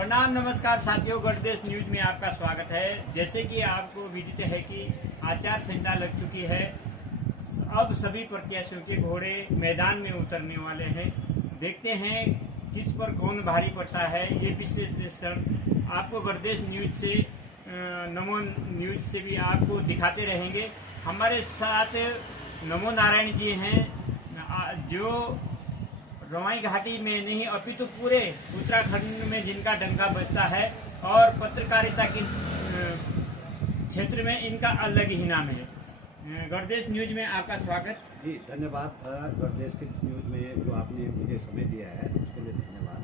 प्रणाम नमस्कार साथियों, गढ़देश न्यूज में आपका स्वागत है। जैसे कि आपको विदित है कि आचार संहिता लग चुकी है। अब सभी प्रत्याशियों के घोड़े मैदान में उतरने वाले हैं। देखते हैं किस पर कौन भारी पड़ता है। ये विश्लेषण आपको गढ़देश न्यूज से नमो न्यूज से भी आपको दिखाते रहेंगे। हमारे साथ नमो नारायण जी हैं, जो रवाई घाटी में नहीं अपितु पूरे उत्तराखंड में जिनका डंका बजता है और पत्रकारिता के क्षेत्र में इनका अलग ही नाम है। गढ़देश न्यूज में आपका स्वागत। जी धन्यवाद। गढ़देश के न्यूज में जो आपने मुझे समय दिया है उसके लिए धन्यवाद।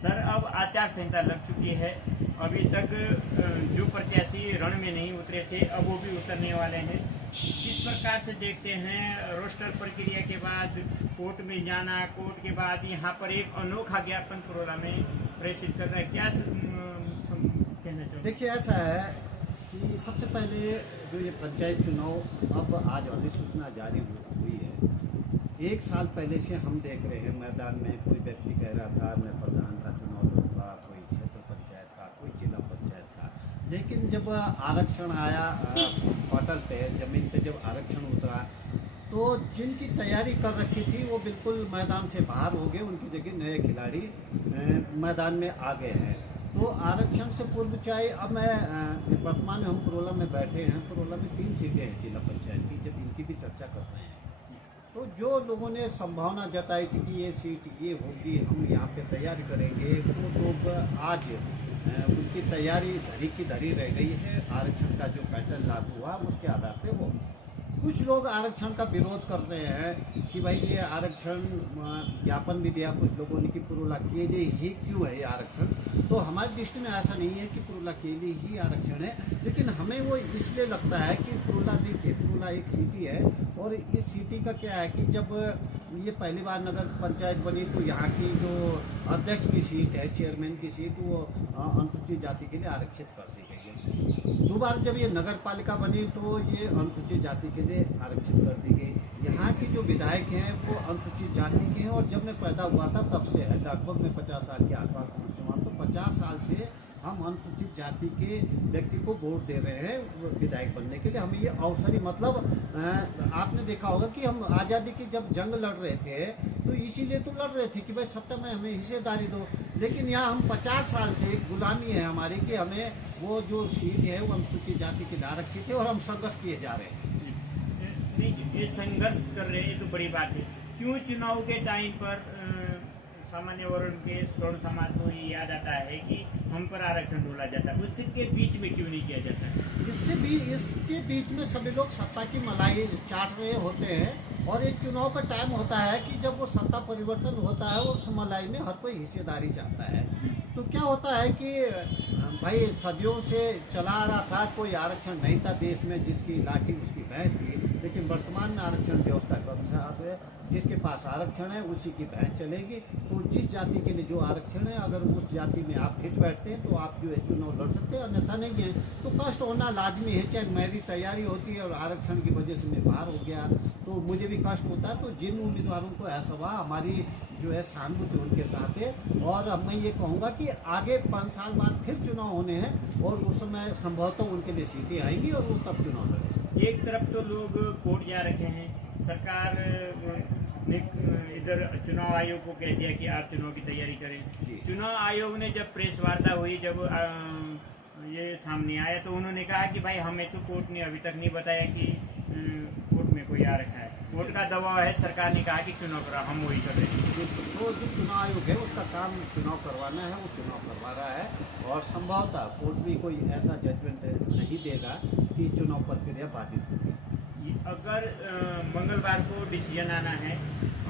सर, अब आचार संहिता लग चुकी है। अभी तक जो प्रत्याशी रण में नहीं उतरे थे, अब वो भी उतरने वाले हैं। किस प्रकार से देखते हैं रोस्टर प्रक्रिया के बाद कोर्ट में जाना, कोर्ट के बाद यहाँ पर एक अनोखा ज्ञापन कोरोना में प्रेषित करना, क्या कहना चाहिए? देखिए, ऐसा है कि सबसे पहले जो ये पंचायत चुनाव अब आज अधिसूचना जारी हुई है, 1 साल पहले से हम देख रहे हैं मैदान में कोई व्यक्ति कह रहा था मैं प्रधान का चुनाव लड़ूंगा, कोई क्षेत्र पंचायत का, कोई जिला पंचायत का। लेकिन जब आरक्षण आया पटल पे, जमीन पे जब आरक्षण उतरा, तो जिनकी तैयारी कर रखी थी वो बिल्कुल मैदान से बाहर हो गए। उनकी जगह नए खिलाड़ी मैदान में आ गए हैं। तो आरक्षण से पूर्व चाहे अब मैं वर्तमान में हम पुरोला में बैठे हैं। पुरोला में 3 सीटें हैं जिला पंचायत की, जब इनकी भी चर्चा कर रहे हैं। तो जो लोगों ने संभावना जताई थी कि ये सीट ये होगी, हम यहाँ पे तैयारी करेंगे, वो लोग आज उनकी तैयारी धरी की धरी रह गई है। आरक्षण का जो पैटर्न लागू हुआ उसके आधार पे वो कुछ लोग आरक्षण का विरोध कर रहे हैं कि भाई ये आरक्षण ज्ञापन भी दिया कुछ लोगों ने कि पुरोला के लिए ही क्यों है ये आरक्षण। तो हमारी दृष्टि में ऐसा नहीं है कि पुरोला के लिए ही आरक्षण है, लेकिन हमें वो इसलिए लगता है कि पुरोला, देखिए पुरोला एक सिटी है और इस सिटी का क्या है कि जब ये पहली बार नगर पंचायत बनी तो यहाँ की जो अध्यक्ष की सीट है, चेयरमैन की सीट, वो अनुसूचित जाति के लिए आरक्षित कर दी गई है। 2 बार जब ये नगर पालिका बनी तो ये अनुसूचित जाति के लिए आरक्षित कर दी गई। यहाँ की जो विधायक हैं वो अनुसूचित जाति के हैं और जब मैं पैदा हुआ था तब से है, लगभग मैं 50 साल के आसपास पहुँचूँगा, तो 50 साल से हम अनुसूचित जाति के व्यक्ति को वोट दे रहे हैं विधायक बनने के लिए। हमें ये अवसर ही, मतलब आपने देखा होगा कि हम आज़ादी की जब जंग लड़ रहे थे तो इसीलिए तो लड़ रहे थे कि भाई सत्ता में हमें हिस्सेदारी दो। लेकिन यहाँ हम 50 साल से गुलामी है हमारी कि हमें वो जो सीट है वो अनुसूचित जाति के लिए आरक्षित है और हम संघर्ष किए जा रहे हैं। ये संघर्ष कर रहे हैं तो बड़ी बात है। क्यों चुनाव के टाइम पर सामान्य वर्ग के स्वर्ण समाज को ये याद आता है कि हम पर आरक्षण बोला जाता है, उसके बीच में क्यों नहीं किया जाता है? इसके बीच में सभी लोग सत्ता की मलाई चाट रहे होते हैं और एक चुनाव का टाइम होता है कि जब वो सत्ता परिवर्तन होता है और उस मलाई में हर कोई हिस्सेदारी चाहता है। तो क्या होता है कि भाई सदियों से चला आ रहा था, कोई आरक्षण नहीं था देश में, जिसकी लाठी उसकी भैंस थी। लेकिन वर्तमान में आरक्षण व्यवस्था के अनुसार है, जिसके पास आरक्षण है उसी की भैंस चलेगी। तो जिस जाति के लिए जो आरक्षण है, अगर उस जाति में आप फिट बैठते हैं तो आप जो है चुनाव लड़ सकते हैं, अन्यथा नहीं है। तो कष्ट होना लाजमी है, चाहे मेरी तैयारी होती है और आरक्षण की वजह से मैं बाहर हो गया तो मुझे भी कष्ट होता है। तो जिन उम्मीदवारों को ऐसा हुआ, हमारी जो है सहानुभूति उनके साथ है और मैं ये कहूँगा कि आगे 5 साल बाद फिर चुनाव होने हैं और उस समय संभवतः उनके लिए सीटें आएंगी और वो तब चुनाव लड़ेंगे। एक तरफ तो लोग कोर्ट जा रखे हैं, सरकार ने इधर चुनाव आयोग को कह दिया कि आप चुनाव की तैयारी करें। चुनाव आयोग ने जब प्रेस वार्ता हुई, जब ये सामने आया तो उन्होंने कहा कि भाई हमें तो कोर्ट ने अभी तक नहीं बताया कि कोर्ट में कोई आ रखा है। कोर्ट का दबाव है, सरकार ने कहा कि चुनाव करा, हम वही कर रहे हैं। तो जो चुनाव आयोग है उसका काम चुनाव करवाना है, वो चुनाव करवा रहा है और संभवतः कोर्ट भी कोई ऐसा जजमेंट नहीं देगा कि चुनाव प्रक्रिया बाधित होगी। अगर मंगलवार को डिसीजन आना है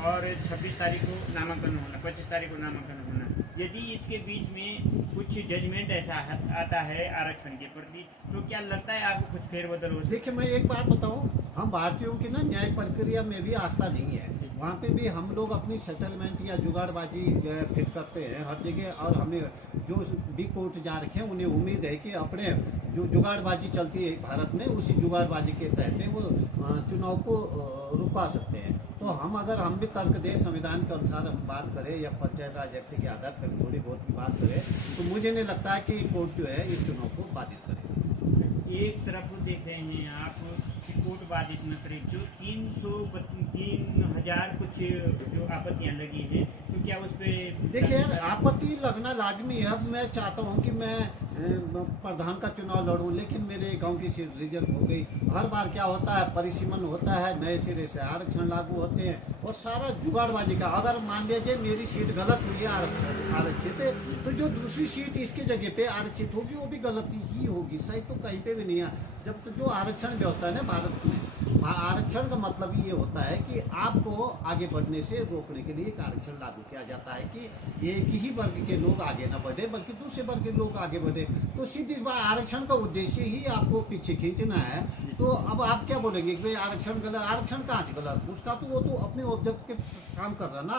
और 26 तारीख को नामांकन होना, 25 तारीख को नामांकन होना, यदि इसके बीच में कुछ जजमेंट ऐसा आता है आरक्षण के प्रति, तो क्या लगता है आपको कुछ फेरबदल हो? देखिए, मैं एक बात बताऊं, हम भारतीयों की ना न्याय प्रक्रिया में भी आस्था नहीं है। वहाँ पे भी हम लोग अपनी सेटलमेंट या जुगाड़बाजी फिट करते हैं हर जगह, और हमें जो भी कोर्ट जा रखे हैं उन्हें उम्मीद है कि अपने जो जुगाड़बाजी चलती है भारत में, उसी जुगाड़बाजी के तहत वो चुनाव को रुकवा सकते हैं। तो हम भी तर्क दें, संविधान के अनुसार हम बात करें या पंचायत राज एक्ट के आधार पर थोड़ी बहुत की बात करें, तो मुझे नहीं लगता है कि कोर्ट जो है इस चुनाव को बाधित करे। एक तरफ देख रहे हैं आप कि कोर्ट बाधित न करे, जो 3,000 कुछ जो आपत्तियां लगी हैं, तो क्या उस पे देखिए यार, आपत्ति लगना लाजमी है। अब मैं चाहता हूं कि मैं प्रधान का चुनाव लड़ूं, लेकिन मेरे गांव की सीट रिजर्व हो गई। हर बार क्या होता है, परिसीमन होता है, नए सिरे से आरक्षण लागू होते हैं और सारा जुगाड़बाजी का। अगर मान लीजिए मेरी सीट गलत हुई है आरक्षित, तो जो दूसरी सीट इसके जगह पे आरक्षित होगी वो भी गलती ही होगी, सही तो कहीं पे भी नहीं है। जब तो जो आरक्षण जो होता है ना भारत में, आरक्षण का मतलब ये होता है कि आपको आगे बढ़ने से रोकने के लिए एक आरक्षण लागू किया जाता है कि एक ही वर्ग के लोग आगे न बढ़े बल्कि दूसरे वर्ग के लोग आगे बढ़े। तो सीधी बात, आरक्षण का उद्देश्य ही आपको पीछे खींचना है। तो अब आप क्या बोलेंगे कि भाई आरक्षण गलत? आरक्षण कहाँ से गलत? उसका तो वो तो अपने ऑब्जेक्ट के काम कर रहा है ना।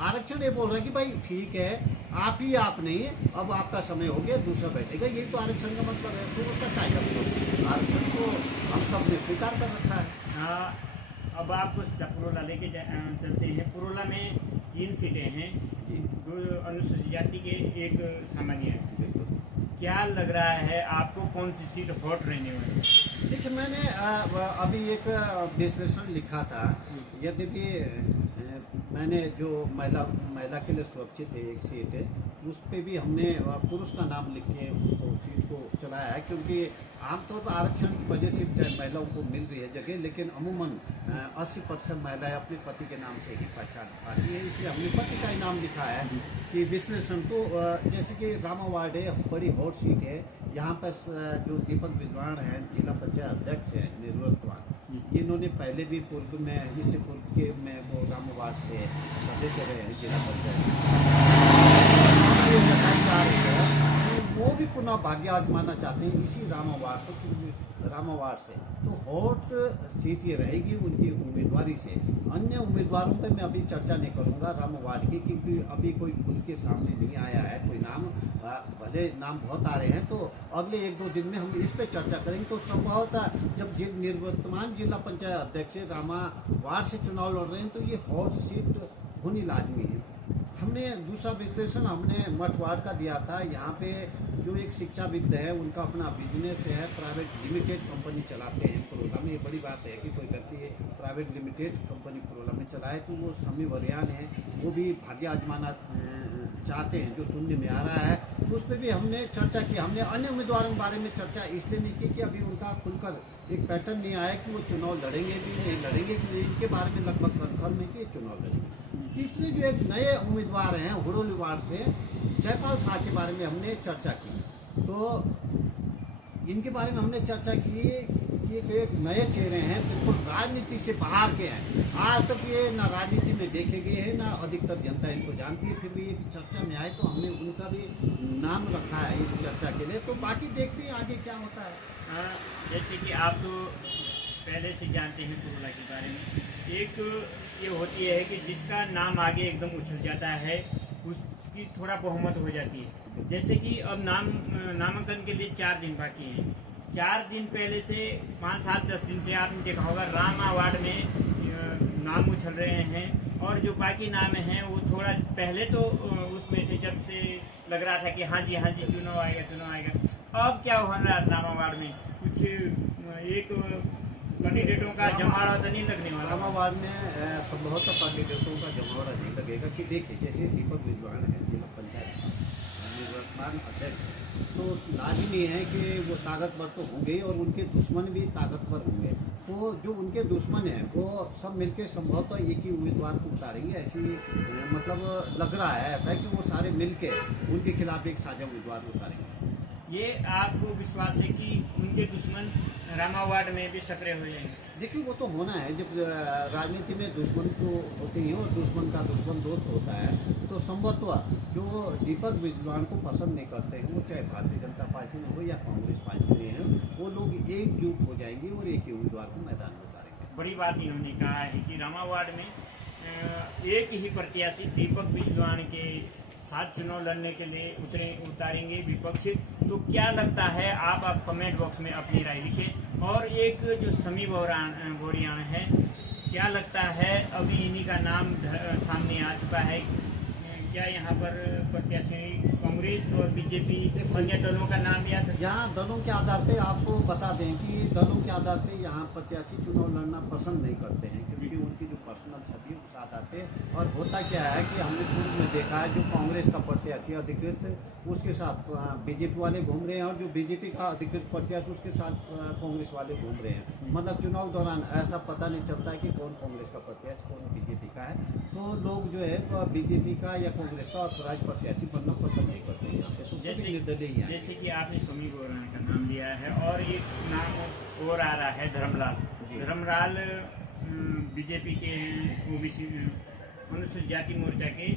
आरक्षण ये बोल रहा है कि भाई ठीक है, आप ही आप नहीं, अब आपका समय हो गया, दूसरा बैठेगा। यही तो आरक्षण का मतलब है। तो उसका क्या मतलब? आरक्षण को हम सब ने स्वीकार कर रखा है। हाँ, अब आपको सीधा पुरोला लेके चलते हैं। पुरोला में 3 सीटें हैं, 2 अनुसूचित जाति के, 1 सामान्य है। क्या लग रहा है आपको, कौन सी सीट हॉट रहने वाली है? देखिए, मैंने अभी एक विश्लेषण लिखा था। यद्यपि मैंने जो महिला के लिए सुरक्षित है एक सीट है, उस पर भी हमने पुरुष का नाम लिख के उसको सीट को चलाया है, क्योंकि आमतौर पर आरक्षण की वजह से महिलाओं को मिल रही है जगह, लेकिन अमूमन 80% महिलाएं अपने पति के नाम से ही पहचान पाती है। इसलिए हमने पति का ही नाम लिखा है कि विश्लेषण। तो जैसे कि रामा वार्ड है, बड़ी हॉट सीट है। यहाँ पर जो दीपक विद्वान है, जिला पंचायत अध्यक्ष है निवृत्तवान, इन्होंने पहले भी पूर्व में, इससे पूर्व के में वो रामा वार्ड से सदस्य रहे हैं जिला पंचायत। वो भी पुनः भाग्य आजमाना चाहते हैं इसी रामा वार्ड से। तो हॉट सीट ये रहेगी उनकी उम्मीदवारी से। अन्य उम्मीदवारों पे मैं अभी चर्चा नहीं करूंगा रामा वार्ड की, क्योंकि अभी कोई खुल के सामने नहीं आया है कोई नाम। भले नाम बहुत आ रहे हैं, तो अगले 1-2 दिन में हम इस पे चर्चा करेंगे। तो संभवतः जब निवर्तमान जिला पंचायत अध्यक्ष रामा वार्ड से चुनाव लड़ रहे हैं, तो ये हॉट सीट होनी लाजमी है। हमने दूसरा विश्लेषण हमने मठवाड़ का दिया था। यहाँ पे जो एक शिक्षाविद है, उनका अपना बिजनेस है, प्राइवेट लिमिटेड कंपनी चलाते हैं पुरोला में। ये बड़ी बात है कि कोई व्यक्ति प्राइवेट लिमिटेड कंपनी पुरोला में चलाए। तो वो समी वरियान है, वो भी भाग्य आजमाना चाहते हैं, जो सुनने में आ रहा है। तो उस पर भी हमने चर्चा की। हमने अन्य उम्मीदवारों के बारे में चर्चा इसलिए नहीं की कि अभी उनका खुलकर एक पैटर्न नहीं आया कि वो चुनाव लड़ेंगे भी नहीं लड़ेंगे। इनके बारे में लगभग कन्फर्म है कि चुनाव लड़ेंगे। तीसरे जो एक नए उम्मीदवार हैं हुडोली वार्ड से, जयपाल शाह के बारे में हमने चर्चा की। तो इनके बारे में हमने चर्चा की कि एक नए चेहरे हैं, बिल्कुल राजनीति से बाहर के हैं। आज तक ये ना राजनीति में देखे गए हैं, ना अधिकतर जनता इनको जानती है। फिर भी ये चर्चा में आए तो हमने उनका भी नाम रखा है इस चर्चा के लिए। तो बाकी देखते हैं आगे क्या होता है। जैसे कि आप तो पहले से जानते हैं पुरोला के बारे में, एक ये होती है कि जिसका नाम आगे एकदम उछल जाता है उसकी थोड़ा बहुमत हो जाती है। जैसे कि अब नामांकन के लिए 4 दिन बाकी हैं। 4 दिन पहले से 5, 7, 10 दिन से आपने देखा होगा रामा वार्ड में नाम उछल रहे हैं, और जो बाकी नाम हैं वो थोड़ा पहले तो उसमें थे, जब से लग रहा था कि हाँ जी चुनाव आएगा। अब क्या हो रहा है रामा वार्ड में, कुछ एक कैंडिडेटों का जमावड़ा तो नहीं लगने वाला। रामा वार्ड में संभवतः कैंडिडेटों का जमावड़ा नहीं लगेगा। कि देखिए, जैसे दीपक विद्वान है जिला पंचायत निवर्तमान अध्यक्ष, तो लाजमी है कि वो ताकतवर तो होंगे और उनके दुश्मन भी ताकतवर होंगे। तो जो उनके दुश्मन हैं वो सब मिलकर संभवतः एक ही उम्मीदवार को उतारेंगे, ऐसी मतलब लग रहा है। ऐसा है कि वो सारे मिलके उनके खिलाफ एक साझा उम्मीदवार उतारेंगे। ये आपको विश्वास है कि उनके दुश्मन रामा वार्ड में भी सक्रिय हो जाएंगे? देखिए, वो तो होना है। जब राजनीति में दुश्मन तो होते ही और दुश्मन का दुश्मन दोस्त होता है, तो संभवतः जो दीपक विद्वान को पसंद नहीं करते हैं, वो चाहे भारतीय जनता पार्टी में हो या कांग्रेस पार्टी में है, वो लोग एकजुट हो जाएंगे और एक ही उम्मीदवार को मैदान में उतारेंगे। बड़ी बात इन्होंने कहा है कि रामा वार्ड में एक ही प्रत्याशी दीपक विद्वान के साथ चुनाव लड़ने के लिए उतारेंगे विपक्ष। तो क्या लगता है, आप कमेंट बॉक्स में अपनी राय लिखें। और एक जो समी बोरियान है, क्या लगता है अभी इन्हीं का नाम सामने आ चुका है, क्या यहाँ पर प्रत्याशी कांग्रेस और बीजेपी अन्य दलों का नाम भी आ सकता है? यहाँ दलों के आधार पे आपको बता दें कि दलों के आधार पे यहाँ प्रत्याशी चुनाव लड़ना पसंद नहीं करते हैं, क्योंकि उनकी जो पर्सनल छवि है उस आधार पे। और होता क्या है कि हमने पूर्व में देखा है, जो कांग्रेस का प्रत्याशी अधिकृत उसके साथ बीजेपी वाले घूम रहे हैं, और जो बीजेपी का अधिकृत प्रत्याशी उसके साथ कांग्रेस वाले घूम रहे हैं। मतलब चुनाव दौरान ऐसा पता नहीं चलता है कि कौन कांग्रेस का प्रत्याशी कौन बीजेपी का है। तो लोग जो है बीजेपी का या कांग्रेस का स्वराज प्रत्याशी बनना पसंद नहीं करते हैं यहाँ पे। तो जैसे कि आपने स्वामी गोराना का नाम लिया है, और एक नाम और आ रहा है धर्मलाल बीजेपी के ओबीसी अनुसूचित जाति मोर्चा के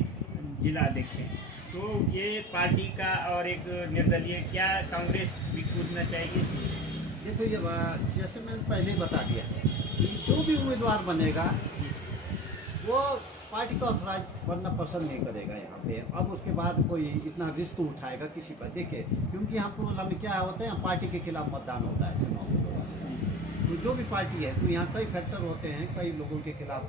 जिला अध्यक्ष हैं। तो ये पार्टी का और एक निर्दलीय, क्या कांग्रेस भी कूदना चाहिए इसमें? देखो ये जैसे मैंने पहले ही बता दिया कि जो भी उम्मीदवार बनेगा वो पार्टी का ऑथराइज बनना पसंद नहीं करेगा यहाँ पे। अब उसके बाद कोई इतना रिस्क उठाएगा किसी पर, देखिए क्योंकि यहाँ पुरोला में क्या होता है, यहाँ पार्टी के खिलाफ मतदान होता है चुनाव के दौरान। तो जो भी पार्टी है, तो यहाँ कई फैक्टर होते हैं, कई लोगों के खिलाफ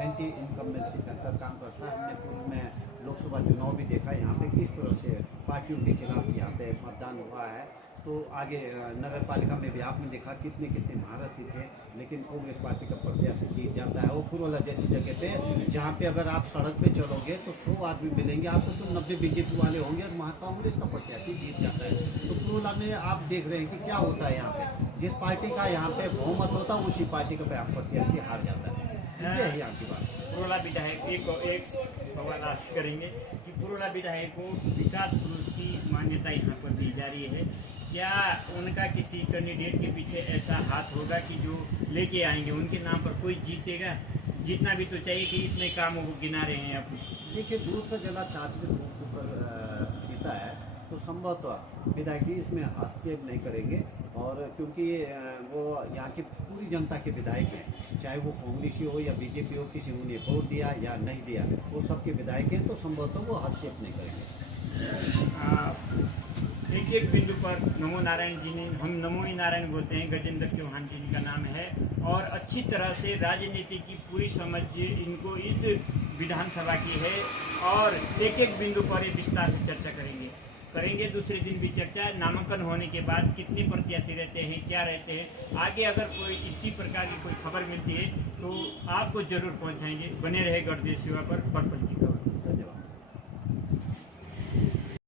एंटी इनकम्बेंसी फैक्टर काम करता है। हमने पूर्व में लोकसभा चुनाव भी देखा यहाँ पे किस तरह से पार्टियों के खिलाफ यहाँ पे मतदान हुआ है। तो आगे नगर पालिका में भी आपने देखा कितने महारथी थे, लेकिन कांग्रेस पार्टी का प्रत्याशी जीत जाता है। वो पुरोला जैसी जगह पे जहाँ पे अगर आप सड़क पे चलोगे तो 100 आदमी मिलेंगे आपको, तो 90 बीजेपी वाले होंगे और वहाँ कांग्रेस का प्रत्याशी जीत जाता है। तो पुरोला में आप देख रहे हैं कि क्या होता है यहाँ पे, जिस पार्टी का यहाँ पे बहुमत होता है उसी पार्टी का प्रत्याशी हार जाता है। ये है यहाँ की बात। पुरोला विधायक एक सवाल आज करेंगे कि पुरोला विधायक को विकास पुरुष की मान्यता यहाँ पर दी जा रही है, क्या उनका किसी कैंडिडेट के पीछे ऐसा हाथ होगा कि जो लेके आएंगे उनके नाम पर कोई जीतेगा? जीतना भी तो चाहिए कि इतने कामों को गिना रहे हैं आप। देखिए दूध का जला छाछ के ऊपर पीता है, तो संभवतः विधायक जी इसमें हस्तक्षेप नहीं करेंगे। और क्योंकि वो यहाँ की पूरी जनता के विधायक हैं, चाहे वो कांग्रेसी हो या बीजेपी हो, किसी ने उन्हें वोट दिया या नहीं दिया, वो सबके विधायक हैं, तो संभवतः वो हस्तक्षेप नहीं करेंगे। एक बिंदु पर नमो नारायण जी ने, हम नमो ही नारायण बोलते हैं, गजेंद्र चौहान जी का नाम है, और अच्छी तरह से राजनीति की पूरी समझ इनको इस विधानसभा की है, और एक बिंदु पर ये विस्तार से चर्चा करेंगे। दूसरे दिन भी चर्चा, नामांकन होने के बाद कितने प्रत्याशी रहते हैं, क्या रहते हैं, आगे अगर कोई इसी प्रकार की कोई खबर मिलती है तो आपको जरूर पहुंचाएंगे। बने रहे गढ़देश सेवा पर पल पल की।